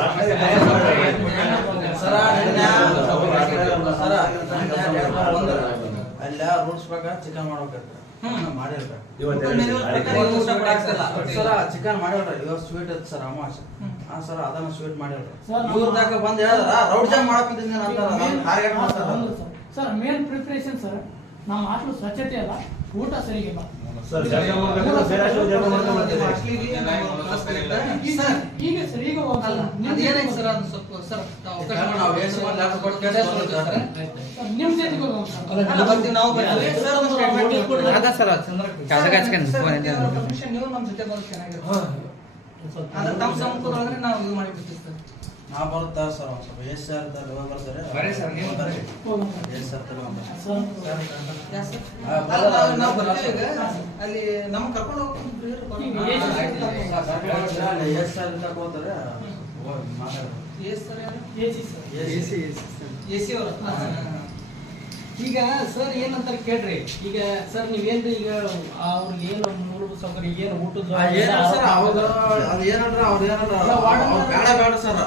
ಅಲ್ಲ ರೂಲ್ಸ್ ಪ್ರಕಾರ ಚಿಕನ್ ಮಾಡ್ಬೇಕು ಮಾಡಿರ್ಬೇಕು. ಇವತ್ತು ಸರ ಚಿಕನ್ ಮಾಡಿರ್ರಿ. ಇವತ್ತು ಸ್ವೀಟ್ ಇತ್ತು ಸರ್ ಅಮಾವಾಸ್ಯೆ. ಹಾ ಸರ್ ಅದನ್ನ ಸ್ವೀಟ್ ಮಾಡಿದ್ರು ಸರ್, ಇವ್ರ ತನಕ ಬಂದು ಹೇಳಿದ್ರ ರೌಡ್ ಜಾಮ್ ಮಾಡಕ್ಕಿದ್ದೀನಿ ಟಾರ್ಗೆಟ್ ಮಾಡ್ತಾರೆ ಸರ್ ಮೇನ್ ಪ್ರಿಪರೇಷನ್ ಸರ್ ನಮ್ಮ ಹಾಸ್ಟೆಲ್ ಸ್ವಚ್ಛತೆ ಅಲ್ಲ, ಊಟ ಸರಿಗಿಲ್ಲ ಸರ್ ಜಾಗ ಮಾಡ್ಬೇಕಾದ್ರೆ ಬೇರೆ ಹಾಸ್ಟೆಲ್ ಜಾಗ ಮಾಡ್ಕೊಂಡು ಈಗ ಸರ್ ಈಗ ಅದೇನಾಯ್ತು ಸರ್ ಅದು ಸ್ವಲ್ಪ ಸರ್ ನಿಮ್ ಜೊತೆಗೆ ಹೋಗೋಣ ನೀವು ನಮ್ಮ ಜೊತೆ ಬರೋದು ಚೆನ್ನಾಗಿರುತ್ತೆ ಆದ್ರೆ ತಮ್ಮ ಸಂಪೂರ್ಣ ನಾವು ಇದು ಮಾಡಿಬಿಡ್ತೀವಿ ಸರ್. ನಾ ಬರ್ತಾರ ಸರ್ ಒಂದ್ ಸ್ವಲ್ಪ ಎಸ್ ಸರ್ ಬರ್ತಾರೆ ಸರ್ ನೀವು ಎಸ್ ಸರ್ ನಾವು ಬರ್ತೀವಿ ಈಗ ಅಲ್ಲಿ ನಮ್ಮ ಕರ್ಕೊಂಡು ಹೋಗ್ತೀವಿ ಎಸ್ ಸರ್ ಹೋಗ್ತಾರೆ ಮಾತಾಡ್ತಾರೆ ಎಸಿ ಅವರು ಈಗ ಸರ್ ಏನಂತಾರೆ ಕೇಳ್ರಿ. ಈಗ ಸರ್ ನೀವೇನ್ರಿ ಈಗ ಅವ್ರಿಗೆ ಏನು ಮೂಲಭೂತ ಸೌಕರ್ಯ ಏನು ಊಟದ ಸರ್ ಅವಾಗ ಅದು ಏನಂದ್ರ ಅವ್ರು ಏನಂದ್ರ ಬೇಡ ಬೇಡ ಸರ್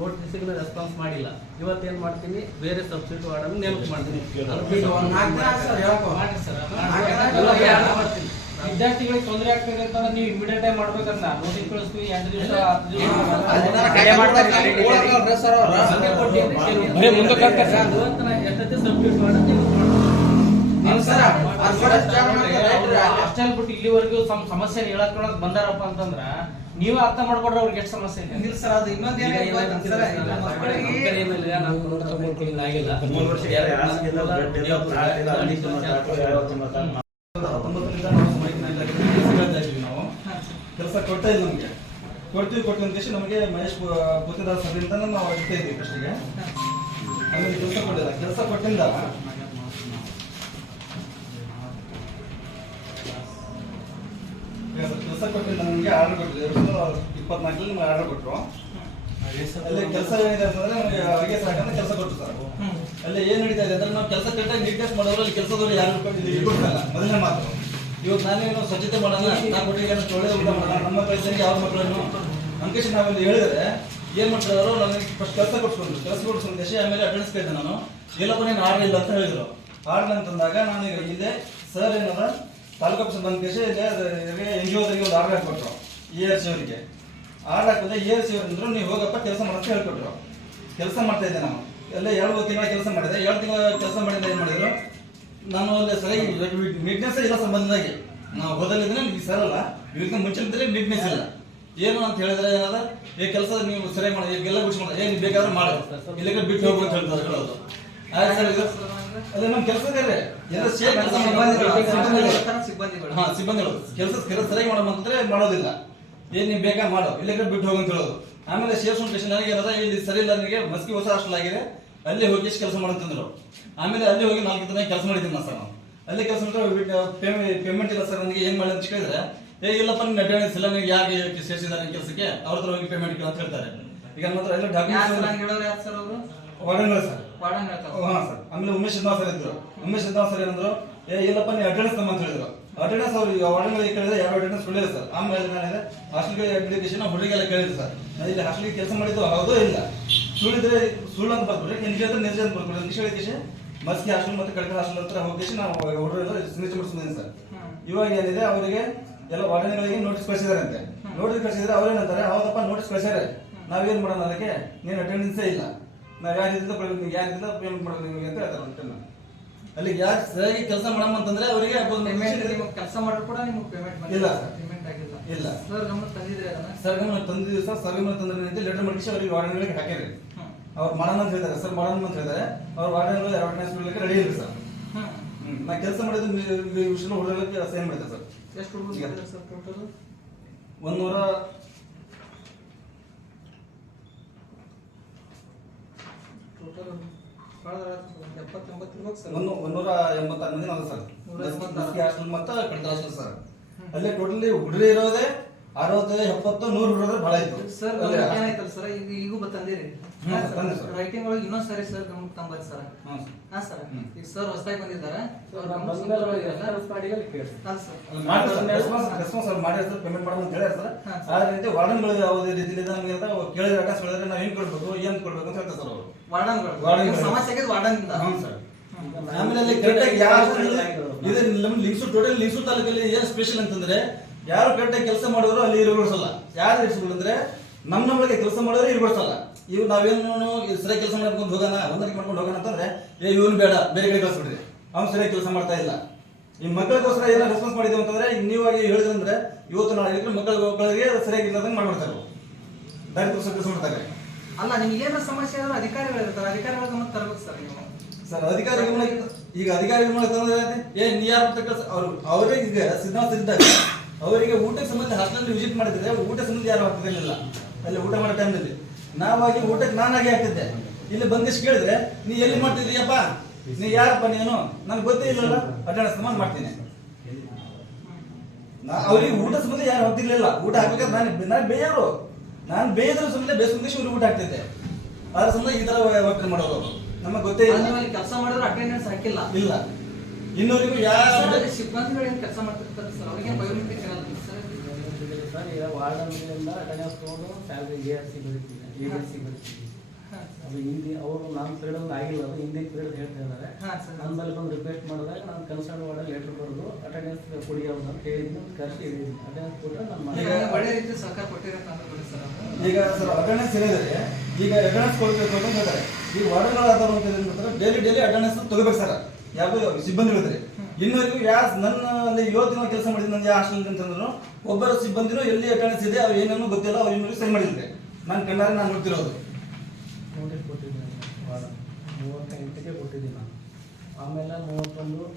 ನೋಟಿಸ್ಗೆ ರೆಸ್ಪಾನ್ಸ್ ಮಾಡಿಲ್ಲ. ಇವತ್ತೇನ್ ಮಾಡ್ತೀನಿ, ಬೇರೆ ಸಬ್ಸಿಡಿ ವಾರ್ಡನ್ ನೇಮಕ ಮಾಡ್ತೀನಿ. ವಿದ್ಯಾರ್ಥಿಗಳಿಗೆ ತೊಂದರೆ ಆಗ್ತದೆ ಅಂತ ನೀವು ಇಮಿಡಿಯೇಟ್ ಆಗಿ ಮಾಡ್ಬೇಕಂತ ನೋಟಿಸ್ ಕಳಿಸ್ತೀವಿ. 2 ದಿವಸ 10 ದಿವಸ ಹಾಸ್ಟೆಲ್ ಬಿಟ್ಟು ಇಲ್ಲಿವರೆಗೂ ಸಮಸ್ಯೆ ಹೇಳಕ್ ಬಂದಾರಪ್ಪ ಅಂತಂದ್ರ ನೀವೇ ಅರ್ಥ ಮಾಡ್ಕೊಡ್ರಿ ಅವ್ರಿಗೆ ಎಷ್ಟು ಸಮಸ್ಯೆ ಇದೆ. ಇಲ್ಲ ಸರ್ ಅದು ಇನ್ನೊಂದು ಆಗಿಲ್ಲ. 3 ವರ್ಷ ಯಾರು ಹಾಸಿಗೆಲ್ಲ ಬೆಡ್ ಇಲ್ಲ, ಫ್ಲಾಟ್ ಇಲ್ಲ, ಅಲ್ಲಿ ನಾವು ಕೆಲಸ ಕೊಡ್ತಾ ಇಲ್ಲ. ನಮಗೆ ಕೊಡ್ತೀವಿ ಅಂತ ನಮಗೆ ಮಹೇಶ್ ಬುತ್ತಿದಾರ್ ಸಭೆಯಿಂದ ನಾವು ಇರ್ತಾ ಇದ್ದೀವಿ ಫಸ್ಟಿಗೆ. ಆಮೇಲೆ ಕೆಲಸ ಕೊಟ್ಟಿಲ್ಲ. ಕೆಲಸ ಕೊಟ್ಟಿಂದ ನಮಗೆ ಆರ್ಡರ್ ಕೊಟ್ಟಿದ್ರು. 2024 ನಮ್ಗೆ ಆರ್ಡರ್ ಕೊಟ್ಟರು. ಅಲ್ಲಿ ಕೆಲಸ ಏನಿದೆ ಅಂತಂದ್ರೆ ನಮಗೆ ಅಡುಗೆ ಸಾಕಂತ ಕೆಲಸ ಕೊಟ್ಟರು ಸರ್. ಅಲ್ಲಿ ಏನ್ ನಡೀತಾ ಇದೆ ಅಂದ್ರೆ ನಾವು ಕೆಲಸ ಕರೆಕ್ಟಾಗಿ ನೀಟ್ನೆಸ್ ಮಾಡೋರು ಅಲ್ಲಿ ಕೆಲಸದವರು ಯಾರು ಇಟ್ಕೊಡ್ತಲ್ಲ. ಮೊದಲನೇ ಮಾತು. ಇವತ್ತು ನಾನೇನು ಸ್ವಚ್ಛತೆ ಮಾಡೋಣ, ನಾವು ಕೊಟ್ಟಿಗೆ ಒಳ್ಳೆ ಊಟ ಮಾಡೋಣ, ನಮ್ಮ ಮಕ್ಕಳಿದ್ದಂಗೆ ಅವ್ರ ಮಕ್ಕಳನ್ನು ಅಂಕೇಶ್ ನಾವೆಲ್ಲ ಹೇಳಿದ್ರೆ ಏನ್ ಮಾಡ್ತಾರೆ ಅವರು, ನನಗೆ ಫಸ್ಟ್ ಕೆಲಸ ಕೊಡ್ಸ್ಕೊಂಡು ದೇಶ ಆಮೇಲೆ ಅಟೆಂಡೆನ್ಸ್ ಕೇಳಿದೆ ನಾನು. ಎಲ್ಲಪ್ಪ ನೀನು ಆರ್ಡರ್ ಇಲ್ಲ ಅಂತ ಹೇಳಿದ್ರು. ಆರ್ಡರ್ ಅಂತಂದಾಗ ನಾನು ಈಗ ಇಲ್ಲೇ ಸರ್ ಏನದ ತಾಲೂಕು ಆಫೀಸ್ ಬಂದ ಕೇಶ NGO ಅವರಿಗೆ ಒಂದು ಆರ್ಡರ್ ಹಾಕೊಟ್ರು. ERC ಅವರಿಗೆ ಆರ್ಡರ್ ಹಾಕಿದ್ರೆ ERC ಅವ್ರು ಅಂದ್ರು ನೀವು ಹೋಗಪ್ಪ ಕೆಲಸ ಮಾಡೋಂತ ಹೇಳ್ಕೊಟ್ರು. ಕೆಲಸ ಮಾಡ್ತಾ ಇದ್ದೆ ನಾನು. ಎಲ್ಲ 2 ತಿಂಗಳ ಕೆಲಸ ಮಾಡಿದೆ. 2 ತಿಂಗಳ ಕೆಲಸ ಮಾಡಿದ್ರೆ ಏನ್ ಮಾಡಿದ್ರು, ನಾನು ಅಲ್ಲಿ ಸರಿಯಾಗಿ ನೀಟ್ನೆಸ್ ಇಲ್ಲ ಸಂಬಂಧದಾಗಿ ನಾವು ಹೋದಲ್ಲಿದ್ರೆ ಈಗ ಸರಲ್ಲ, ಇದಕ್ಕೆ ಮುಂಚೆ ನೀಟ್ನೆಸ್ ಇಲ್ಲ. ಏನು ಅಂತ ಹೇಳಿದ್ರೆ ಏನದ, ಈ ಕೆಲಸ ನೀವು ಸರಿಯಾಗಿ ಮಾಡಿ, ಈಗೆಲ್ಲ ಬಿಡಿಸ್ಕೊಂಡು ಏನ್ ಬೇಕಾದ್ರೆ ಮಾಡಿ, ಇಲ್ಲಿಗೆ ಬಿಟ್ಟು ಹೋಗು ಅಂತ ಹೇಳ್ತಾರೆ ಹೇಳೋದು. ಆಯ್ತು ಸರ್, ಇದು ಅದೇ ನಮ್ಮ ಕೆಲಸದಲ್ಲಿ ಎಲ್ಲ ಸೇರಿ ಕೆಲಸ ಸಿಬ್ಬಂದಿಗಳು ಕೆಲಸ ಸರಿಯಾಗಿ ಮಾಡೋ ಮಾಡೋದಿಲ್ಲ. ಏನ್ ನೀವು ಬೇಕಾ ಮಾಡೋ, ಇಲ್ಲಿಗೆ ಬಿಟ್ಟು ಹೋಗು ಅಂತ ಹೇಳೋದು. ಆಮೇಲೆ ಸೇರ್ಸೋ ಸ್ಟೇಷನ್ ನನಗೆ ಏನದ, ಇಲ್ಲಿ ಸರಿ ಇಲ್ಲ, ನನಗೆ ಮಸ್ಕಿ ಹೊಸ ಹಾಸ್ಟೆಲ್ ಆಗಿದೆ, ಅಲ್ಲಿ ಹೋಗಿ ಎಷ್ಟು ಕೆಲಸ ಮಾಡಂತಂದ್ರು. ಆಮೇಲೆ ಅಲ್ಲಿ ಹೋಗಿ 4 ದಿನ ಕೆಲಸ ಮಾಡಿದ್ದೀನಿ ನಾನು ಸರ್. ನಾನು ಅಲ್ಲಿ ಕೆಲಸ ಮಾಡಿದ್ರೆ ಪೇಮೆಂಟ್ ಇಲ್ಲ ಸರ್ ನನಗೆ, ಏನ್ ಮಾಡಿ ಅಂತ ಕೇಳಿದ್ರೆ ಇಲ್ಲಪ್ಪ ನಿನ್ನ ಅಟೆಂಡೆನ್ಸ್ ಇಲ್ಲ, ನಿಮ್ಗೆ ಯಾಕೆ ಸೇರಿಸಿದ್ದಾರೆ ಕೆಲಸಕ್ಕೆ, ಅವ್ರ ಹತ್ರ ಹೋಗಿ ಪೇಮೆಂಟ್ ಇಲ್ಲ ಅಂತ ಹೇಳ್ತಾರೆ. ಈಗ ನನ್ನ ಹತ್ರ ಎಲ್ಲ ಡಾಕ್ಯುಮೆಂಟ್ಸ್ ವಾರ್ಡನ್ಗಳು ಸರ್. ಹಾ ಸರ್. ಆಮೇಲೆ ಉಮೇಶ್ ಸಿದ್ಧಾಂತ ಸರ್ ಇದ್ರು. ಉಮೇಶ್ ಸಿದ್ಧಾಂತ ಸರ್ ಏನಂದ್ರು, ಇಲ್ಲಪ್ಪ ನೀವು ಅಟೆಂಡೆನ್ಸ್ ತಮ್ಮ ಅಂತ ಹೇಳಿದ್ರು. ಅಟೆಂಡೆನ್ಸ್ ಅವ್ರು ವಾರ್ಡನ್ಗಳಿಗೆ ಕೇಳಿದ್ರೆ ಯಾವ ಅಟೆಂಡೆನ್ಸ್ ಕೊಡಲಿಲ್ಲ ಸರ್. ಆಮೇಲೆ ನಾನಿದೆ ಹಾಸ್ಟೆಲ್ಗೆ ಅಪ್ಲಿಕೇಶನ್ ಹುಡುಗಿಗೆಲ್ಲ ಕೇಳಿದ್ರು ಸರ್. ನಾನು ಇಲ್ಲಿ ಹಾಸ್ಟೆಲ್ಗೆ ಕೆಲಸ ಮಾಡಿದ್ದು ಹೌದೋ ಇಲ್ಲ, ಸುಳ್ಳಿದ್ರೆ ಸುಳ್ಳು ಅಂತ ಬರ್ಬಿಡ್ರಿ, ನಿಜ ಅಂದ್ರೆ ನಿಜ ಅಂತ ಬರ್ಬಿಡ್ರಿ. ನಿಜ ಹೇಳಿಕೆ ಮಸ್ಕಿ ಹಾಸ್ಟೆಲ್ ಮತ್ತು ಕಡಕ ಹಾಸ್ಟೆಲ್ ಹತ್ರ ಹೋಗಿ ನಾವು ಹುಡುಗರೆಲ್ಲ ಸಿಗ್ನೇಚರ್ ಮಾಡಿಸ್ತೀನಿ ಸರ್. ಇವಾಗ ಏನಿದೆ, ಅವರಿಗೆ ಎಲ್ಲ ವಾರ್ಡನ್ಗಳಿಗೆ ನೋಟಿಸ್ ಕಳಿಸಿದಾರೆ ಅಂತೆ. ನೋಟಿಸ್ ಕಳಿಸಿದ್ರೆ ಅವ್ರೇನಂತಾರೆ, ಹೌದಪ್ಪ ನೋಟಿಸ್ ಕಳಿಸ್ಯಾರೆ, ನಾವೇನ್ ಮಾಡೋಣ ಅದಕ್ಕೆ, ನೀನು ಅಟೆಂಡೆನ್ಸೇ ಇಲ್ಲ, ನಾವ್ ಯಾರಿಂದ ಪೇಮೆಂಟ್ ಮಾಡೋದು ನಿಮಗೆ ಅಂತ ಹೇಳ್ತಾರೆ. ಅಲ್ಲಿ ಯಾಕೆ ಸರಿಯಾಗಿ ಕೆಲಸ ಮಾಡಮ್ಮ ಅಂತಂದ್ರೆ ಅವರಿಗೆ ಕೆಲಸ ಮಾಡಿದ್ರು ಕೂಡ ನಿಮ್ಗೆ ಪೇಮೆಂಟ್ ಇಲ್ಲ ಪೇಮೆಂಟ್ ಆಗಿಲ್ಲ. ಇಲ್ಲ ಸರ್ ಗಮನ ತಂದಿದ್ರೆ ಅದನ್ನ ಸರ್ ಗಮನ ತಂದಿದ್ದೀವಿ ಸರ್. ಸರ್ ಗಮನ ತಂದ್ರೆ ಲೆಟರ್ ಮಾಡಿಸಿ ಅವ್ರಿಗೆ ವಾರ್ಡನ್ಗಳಿಗೆ ಹಾಕಿರಿ. ಅವ್ರು ಮಾಡೋಣ ಅಂತ ಹೇಳ್ತಾರೆ ಸರ್, ಮಾಡೋಣ ಅಂತ ಹೇಳ್ತಾರೆ. ಅವ್ರು ವಾರ್ಡನ್ಗಳು ಅಟೆಂಡೆನ್ಸ್ ಬಿಡ್ಲಿಕ್ಕೆ ರೆಡಿ ಇಲ್ಲ ಸರ್. ನಾ ಕೆಲಸ ಮಾಡಿದ್ದು ವಿಷಯ ಹುಡುಗರಿಗೆ ಅಸೈನ್ ಮಾಡಿದೆ ಸರ್. ಎಷ್ಟು ಹುಡುಗರು ಸರ್ ಟೋಟಲ್? 100 180 ಮಂದಿ ಸರ್. ಹಾಸ್ಟೆಲ್ ಮತ್ತು ಕಡತ ಹಾಸ್ಟೆಲ್ ಸರ್. ಅಲ್ಲಿ ಟೋಟಲಿ ಹುಡುಗರು ಇರೋದೇ 60, 70, 100 ಹುಡುಗರು ಬಹಳ ಇತ್ತು ಸರ್. ಏನಾಯ್ತಲ್ಲ ಸರ್, ಈಗ ಬಂದಿರಿ ರೈಟಿಂಗ್ ಒಳಗೆ ಇನ್ನೊಂದ್ ಸರಿ ಸರ್ ತಂಬತ್ತು ಸರ್. ಹ್ಞೂ ಸರ್. ಹಾಂ ಸರ್, ಈಗ ಸರ್ ಹೊಸದಾಗಿ ಬಂದಿದ್ದಾರೆ. ರೆಸ್ಪಾನ್ಸ್ ಅವ್ರು ಮಾಡಿ ಸರ್, ಪೇಮೆಂಟ್ ಮಾಡೋದು ಅಂತ ಹೇಳ್ಯಾರ ಸರ್. ಅದೇ ರೀತಿ ವಾರ್ಡನ್ಗಳು ಯಾವುದೇ ರೀತಿಯಲ್ಲಿ ನಮಗೆ ಕೇಳಿದ್ರೆ ಅಟೆಂಡೆನ್ಸ್ ಹೇಳಿದ್ರೆ ನಾವು ಏನು ಕೊಡ್ಬೇಕು ಏನು ಕೊಡ್ಬೇಕು ಅಂತ ಹೇಳ್ತಾರೆ ಸರ್ ಅವರು. ವಾರ್ಡನ್ಗಳು ಸಮಸ್ಯೆ ಆಗಿದೆ ವಾರ್ಡನ್ನಿಂದ. ಹ್ಞೂ ಸರ್. ಆಮೇಲೆ ಅಲ್ಲಿ ಕರೆಕ್ಟಾಗಿ ಯಾರು ಇದು ನಮ್ಮ ಲಿಂಗ್ಸೂರು ಟೋಟಲ್ ಲಿಂಗ್ಸೂರು ತಾಲೂಕಲ್ಲಿ ಏನು ಸ್ಪೆಷಲ್ ಅಂತಂದ್ರೆ ಯಾರು ಕರೆಕ್ಟಾಗಿ ಕೆಲಸ ಮಾಡಿದ್ರು ಅಲ್ಲಿ ಇರ್ಗೊಳಿಸಲ್ಲ. ಯಾರು ಇರಿಸ್ಬೋದು ಅಂದ್ರೆ ನಮ್ಮೊಳಗೆ ಕೆಲಸ ಮಾಡಿದ್ರೆ ಇರ್ಗೊಳಿಸಲ್ಲ. ಇವ್ ನಾವೇನು ಸರಿಯಾಗಿ ಕೆಲಸ ಮಾಡ್ಕೊಂಡು ಹೋಗೋಣ, ಹೊಂದಾಣಿಕೆ ಮಾಡ್ಕೊಂಡು ಹೋಗೋಣ ಅಂತಂದ್ರೆ ಇವನು ಬೇಡ ಬೇರೆ ಕಡೆ ಕಳಿಸ್ಬಿಡ್ರಿ, ಅವ್ನು ಸರಿಯಾಗಿ ಕೆಲಸ ಮಾಡ್ತಾ ಇಲ್ಲ. ಈ ಮಕ್ಕಳಿಗೋಸ್ಕರ ಏನೋ ರೆಸ್ಪಾನ್ಸ್ ಮಾಡಿದ್ದೇವೆ ಅಂತಂದ್ರೆ ಈಗ ನೀವಾಗಿ ಹೇಳಿದ್ರಂದ್ರೆ ಇವತ್ತು ನಾಳೆ ಮಕ್ಕಳಿಗೆ ಸರಿಯಾಗಿ ಇಲ್ಲದಂಗೆ ಮಾಡ್ಬಿಡ್ತಾರೆ, ದಾರಿತಪ್ಪಿಸೋ ಕೆಲಸ ಮಾಡ್ತಾರೆ. ಅಲ್ಲ, ನಿಮ್ಗೆ ಏನೋ ಸಮಸ್ಯೆ ಆದ್ರೆ ಅಧಿಕಾರಿಗಳು ಇರ್ತಾರೆ, ಅಧಿಕಾರಿಗಳ ಗಮನ ತರಬೇಕು ಸರ್ ನೀವು. ಸರ್ ಅಧಿಕಾರಿ ಈಗ ಅಧಿಕಾರಿ ತಂದ್ರೆ ನೀ ಯಾರು ಕೆಲಸ ಅವರೇ ಈಗ ಸಿದ್ಧಾಂತ ಇದ್ದಾಗ ಅವರಿಗೆ ಊಟಕ್ಕೆ ಸಂಬಂಧ ಹಾಸ್ಟೆಲ್ ವಿಸಿಟ್ ಮಾಡಿದ್ರೆ ಊಟ ಸಂಬಂಧ ಯಾರು ಆಗ್ತಿರ್ಲಿಲ್ಲ. ಅಲ್ಲಿ ಊಟ ಮಾಡೋ ಟೈಮ್ನಲ್ಲಿ ನಾವಾಗಿ ಊಟಕ್ಕೆ ನಾನಾಗೆ ಆಗ್ತಿದ್ದೆ. ಇಲ್ಲಿ ಬಂದಿಷ್ಟು ಕೇಳಿದ್ರೆ ನೀ ಎಲ್ಲಿ ಮಾಡ್ತಿದ್ದೀಯಪ್ಪ, ನೀ ಯಾರಪ್ಪ ನೀನು, ನನಗೆ ಗೊತ್ತೇ ಇಲ್ಲಲ್ಲ, ಅಟೆಂಡೆನ್ಸ್ ಸಂಬಂಧ ಮಾಡ್ತೀನಿ. ಅವ್ರಿಗೆ ಊಟ ಸಂಬಂಧ ಯಾರು ಹೋಗ್ತಿರ್ಲಿಲ್ಲ. ಊಟ ಹಾಕ್ಬೇಕಾದ್ರೆ ನಾನು ಬೇಯರು, ನಾನು ಬೇಯದ್ರ ಸುಮ್ಮನೆ ಬೇಸ್ಕೊಂಡಿ ಇವ್ರಿಗೆ ಊಟ ಹಾಕ್ತಿದ್ದೆ. ಅದ್ರ ಸಂಬಂಧ ಈ ತರ ವರ್ತನೆ ಮಾಡೋರು ಅವರು. ನಮಗೆ ಗೊತ್ತೇ ಇಲ್ಲ. ಕೆಲಸ ಮಾಡಿದ್ರೆ ಅಟೆಂಡೆನ್ಸ್ ಹಾಕಿಲ್ಲ ಇಲ್ಲ. ಇನ್ನೂರಿಗೂ ಯಾವ ಸಿಬ್ಬಂದಿಗಳು ಏನು ಕೆಲಸ ಮಾಡ್ತಿರ್ತಾರೆ ಸರ್, ಅವ್ರಿಗೆ ಬಯೋಮೆಟ್ರಿಕ್ ಇರಲ್ಲ ಸರ್. ಈಗ ವಾರ್ಡನ್ಗಳಿಂದ ಅಟೆಂಡೆನ್ಸ್ ತೊಗೊಂಡು ಸ್ಯಾಲ್ರಿ ARC ಬರೀತೀವಿ, ADC ಬರೀತೀವಿ. ಅದು ಹಿಂದಿ ಅವರು ನಮ್ಮ ಪೀರಿಯಡ್ ಆಗಿಲ್ಲ, ಅದು ಹಿಂದಿ ಪೀರಿಯಡ್ ಹೇಳ್ತಾ ಇದ್ದಾರೆ. ನನ್ನ ಮೇಲೆ ಬಂದು ರಿಕ್ವೆಸ್ಟ್ ಮಾಡಿದಾಗ ನಾನು ಕನ್ಸರ್ನ್ ವಾರ್ಡ್ ಲೆಟರ್ ಬರೆದು ಅಟೆಂಡೆನ್ಸ್ ಕೊಡಿ ಅವ್ರು ಅಂತ ಹೇಳಿದ್ದೀನಿ, ಕರೆಸಿ ಹೇಳಿದ್ದೀನಿ. ಅಟೆಂಡೆನ್ಸ್ ಕೊಟ್ಟರೆ ನಾನು ಒಳ್ಳೆ ರೀತಿ ಸಹಕಾರ ಕೊಟ್ಟಿರೋ ಸರ್. ಈಗ ಸರ್ ಅಟೆಂಡೆನ್ಸ್ ಏನಿದೆ, ಈಗ ಅಟೆಂಡೆನ್ಸ್ ಕೊಡಬೇಕು ಅಂತ ಹೇಳ್ತಾರೆ. ಈಗ ವಾರ್ಡನ್ಗಳಾದವರು ಅಂತ ಏನು ಮಾಡ್ತಾರೆ, ಡೈಲಿ ಅಟೆಂಡೆನ್ಸ್ ತಗೋಬೇಕು ಸರ್, ಯಾವುದು ಸಿಬ್ಬಂದಿ ಹೇಳಿದ್ರೆ. ಇನ್ನೂರಿಗೂ ಅಲ್ಲಿ 7 ದಿನ ಕೆಲಸ ಮಾಡಿದ್ರು ನನ್ನ ಹಾಸ್ಟೆಲ್ ಅಂತಂದ್ರು ಒಬ್ಬರ ಸಿಬ್ಬಂದಿನೂ ಎಲ್ಲಿ ಅಟೆಂಡೆನ್ಸ್ ಇದೆ ಅವ್ರು ಏನೇನೋ ಗೊತ್ತಿಲ್ಲ, ಅವ್ರು ಇನ್ನೂರಿಗೆ ಸೈನ್ ಮಾಡಿದ್ರೆ ನಾನು ಕಣ್ಣಾರೆ ನಾನು ನೋಡ್ತಿರೋದು. ನೋಟಿಸ್ ಕೊಟ್ಟಿದ್ದೀನಿ, 38ಕ್ಕೆ ಕೊಟ್ಟಿದ್ದೀನಿ ನಾನು. ಆಮೇಲೆ 31